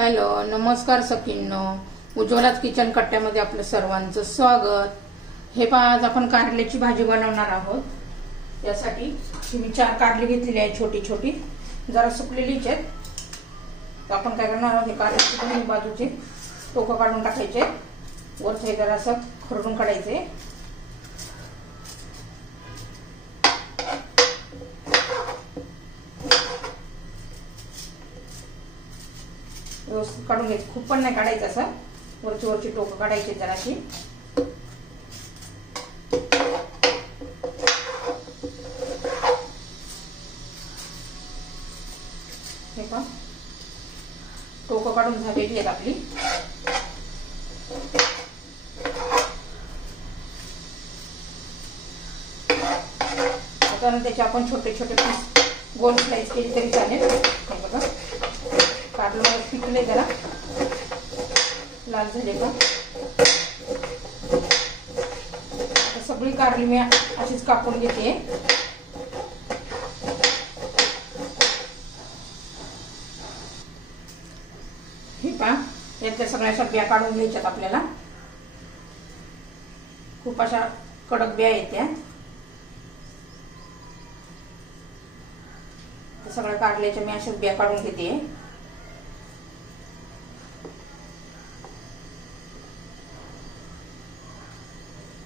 Hello, नमस्कार सखींनो. उज्ज्वलाच kitchen कट्ट्यामध्ये आपलं सर्वांचं स्वागत. हे पहा, आज आपण कारल्याची भाजी बनवणार आहोत. यासाठी मी 4 कारली घेतलेली आहे, छोटी छोटी, जरा सुकलेलीच आहेत. तर आपण काय करणार आहोत, हे कारल्याचे दोन्ही बाजूचे टोकं काढून टाकायचे, वरचे जरा असं खरडून काढायचे. व्यवस्थित काढून घ्यायचं, खूप पण नाही काढायचं, असं वरची टोकं काढायचे जराशी. हे पहा, टोकं काढून झालेली आहेत आपली. आता त्याचे आपण छोटे छोटे पीस गोल स्लाइस केली तरी चालेल. हे बघा, कारलं पिकले, जरा लाल झाले का. आता सगळी कारली मी अशीच कापून घेते. हे पहा, यातल्या सगळ्या अशा बिया काढून घ्यायच्यात आपल्याला. खूप अशा कडक बिया येत्या. सगळ्या कारल्याच्या मी अशाच बिया काढून घेते.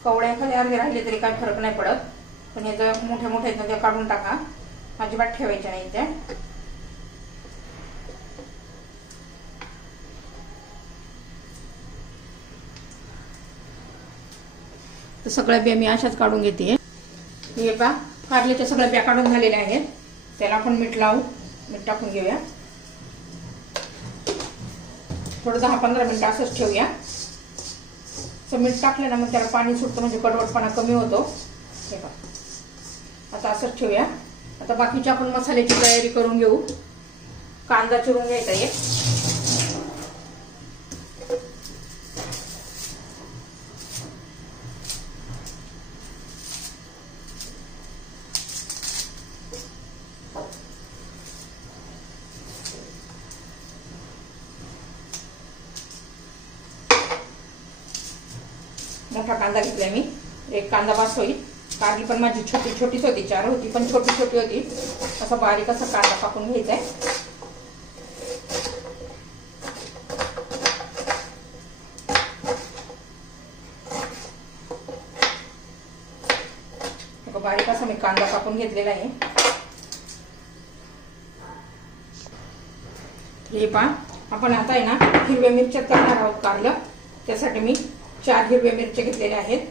कवड्या एखाद्या अर्धे राहिले तरी काही फरक नाही पडत, पण हे जर मोठे मोठे आहेत ना, ते काढून टाका, अजिबात ठेवायच्या नाही त्या. तर सगळ्या बिया मी अशाच काढून घेते. हे पहा, कारल्याच्या सगळ्या बिया काढून झालेल्या आहेत. त्याला आपण मीठ लावू, मीठ टाकून घेऊया. थोडं 10-15 मिनिटं असंच ठेवूया. मीठ टाकलं ना, मग त्याला पाणी सुटतं, म्हणजे कडवटपणा कमी होतो. हे बघा, आता असंच ठेवूया. आता बाकीची आपण मसाल्याची तयारी करून घेऊ. कांदा चिरून घ्यायचा आहे. मोठा कांदा घेतलाय मी, 1 कांदा बास होईल. कारली पण माझी छोटी छोटीच होती, 4 होती पण छोटी छोटी होती. असा बारीक असा कांदा कापून घ्यायचा आहे. बारीक असा मी कांदा कापून घेतलेला आहे. हे पहा, आपण आता आहे ना, हिरव्या मिरच्या करणार आहोत कारलं. त्यासाठी मी 4 हिरव्या मिरच्या घेतलेल्या आहेत.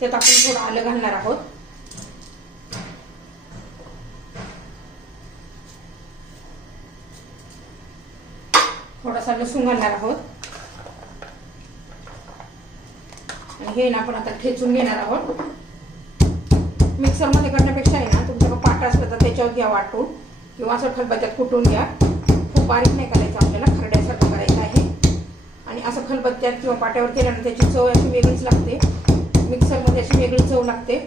त्यात आपण थोडं आलं घालणार आहोत. थोडासा लसूण घालणार आहोत. आणि हे ना आपण आता ठेचून घेणार आहोत. मिक्सर मध्ये करण्यापेक्षा आहे ना, तुमच्याकडे पाटा असला तर त्याच्यावर घ्या वाटून, किंवा असं खलबत्त्यात कुटून घ्या. खूप बारीक नाही करायचं आपल्याला, खरड्यासारखं करायचं आहे. आणि असं खलबत्त्यात किंवा पाट्यावर केल्यानं त्याची चव अशी वेगळीच लागते. मिक्सरमध्ये अशी वेगळी चव लागते,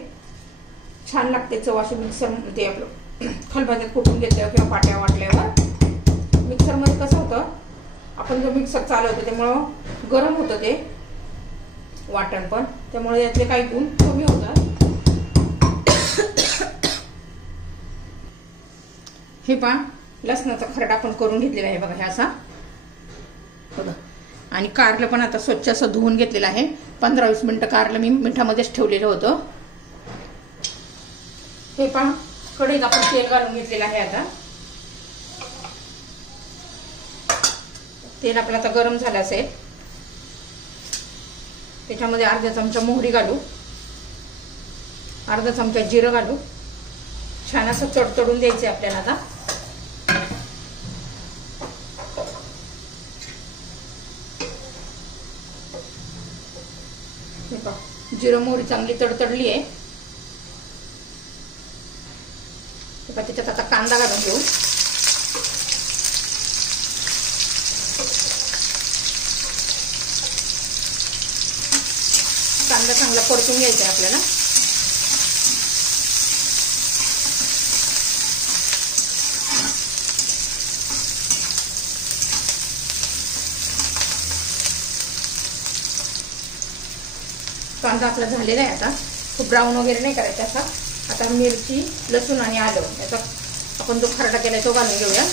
छान लागते चव अशी मिक्सरमध्ये. आपलं खलबत्त्यात कुटून घेतल्यावर किंवा पाट्या वाटल्यावर. मिक्सरमध्ये कसं होतं, आपण जर मिक्सर चालवतो त्यामुळं गरम होतं ते वाटण पण, त्यामुळे यातले काही गुण कमी होतात. हे पहा, लसणाचा खरडा आपण करून घेतलेला आहे बघा, हे असा बघा. आणि कारलं पण आता स्वच्छ असं धुवून घेतलेलं आहे. 15-20 मिनिटं कारलं मी मिठामध्येच ठेवलेलं होतं. हे पहा, कढईत आपण तेल घालून घेतलेलं आहे. आता तेल आपलं आता गरम झालं असेल. त्याच्यामध्ये अर्धा चमचा मोहरी घालू, अर्धा चमचा जिरं घालू. छान असं तडतडून द्यायचं आपल्याला. आता जिरं मोहरी चांगली तडतडली आहे. त्याच्यात आता कांदा घालून घेऊ. कांदा चांगला परतून घ्यायचा आहे आपल्याला. कांदा आपला झालेला आहे, आता खूप ब्राऊन वगैरे नाही करायचा असा. आता मिरची, लसूण आणि आलं याचा आपण जो खरडा केलाय तो घालून घेऊया.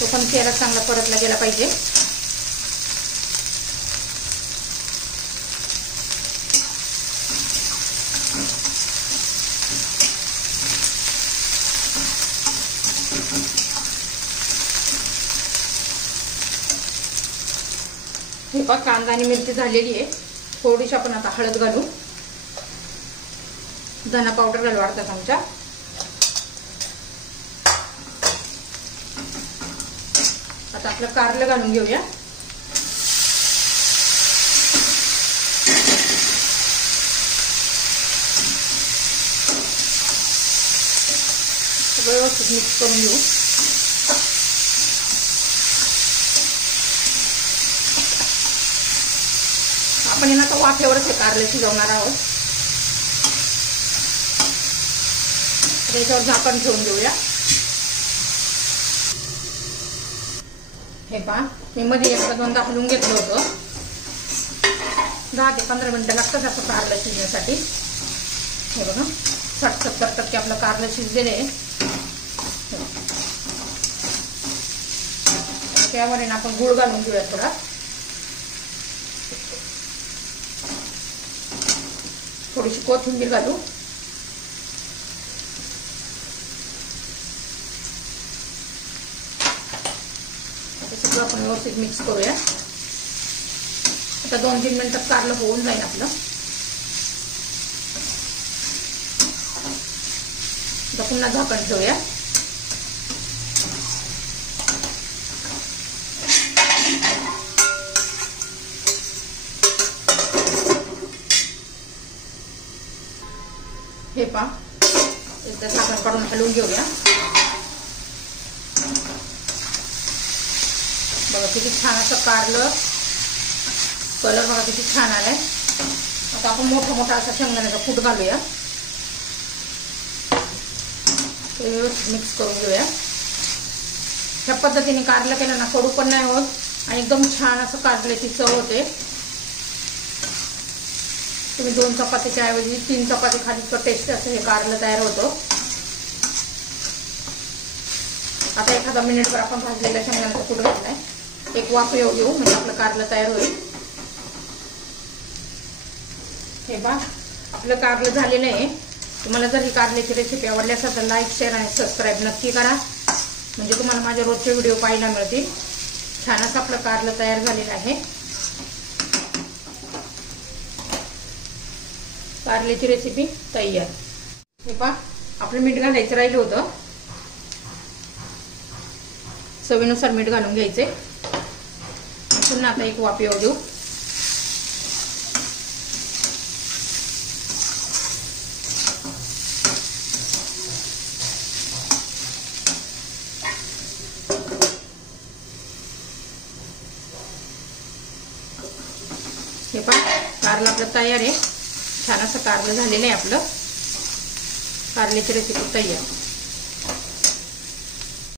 तो पण तेलात चांगला परतला गेला पाहिजे. हे बघा कांदा आणि मिरची झालेली आहे. थोडीशी आपण आता हळद घालू, धना पावडर घालू अर्धा चमचा. आता आपलं कारलं घालून घेऊया. व्यवस्थित मिक्स करून घेऊ. आपण यांना तर वाफेवरच हे कारलं शिजवणार आहोत. त्याच्यावर झाकण ठेवून घेऊया. हे पहा मी मध्ये एकदा दोनदा हलवून घेतलं होतं. 10 ते 15 मिनिटं लागतात असं कारलं शिजण्यासाठी. हे बघा 60-70% आपलं कारलं शिजलेलं आहे. त्यावर आपण गूळ घालून घेऊया थोडा. थोडीशी कोथिंबीर घालू. सगळं आपण व्यवस्थित मिक्स करूया. आता 2-3 मिनिटात कारलं होऊन जाईल आपलं. आता पुन्हा झाकण ठेवूया. हे पहा एकदा झाकण काढून हलवून घेऊया. बघा किती छान असं कारलं, कलर बघा किती छान आलाय. आता आपण मोठा मोठा असा शेंगदाण्याचा कूट घालूया. ते व्यवस्थित मिक्स करून घेऊया. ह्या पद्धतीने कारलं केलं ना कडू पण नाही होत आणि एकदम छान असं कारल्याची चव होते. तुम्ही 2 चपातीच्या ऐवजी 3 चपाती खाली तर टेस्ट असं हे कारलं तयार होतं. आता एखादा मिनिटभर आपण भाजलेला शेंगदाण्याचा कूट घातलाय. एक वाफ येऊ देऊ म्हणजे आपलं कारलं तयार होईल. हे बघा आपलं कारलं झालेलं आहे. तुम्हाला जर ही कारल्याची रेसिपी आवडली असेल तर लाईक, शेअर आणि सबस्क्राईब नक्की करा, म्हणजे तुम्हाला माझे रोजचे व्हिडिओ पाहायला मिळतील. छान असं आपलं कारलं तयार झालेलं आहे. कारल्याची रेसिपी तयार. हे पहा आपलं मीठ घालायचं राहिलं होतं. चवीनुसार मीठ घालून घ्यायचे. पुन्हा आता एक वाफ येऊ देऊ. हे पहा कारलं आपलं तयार आहे. छान असं कारलं झालेलं आहे आपलं. कारल्याची रेसिपी तयार.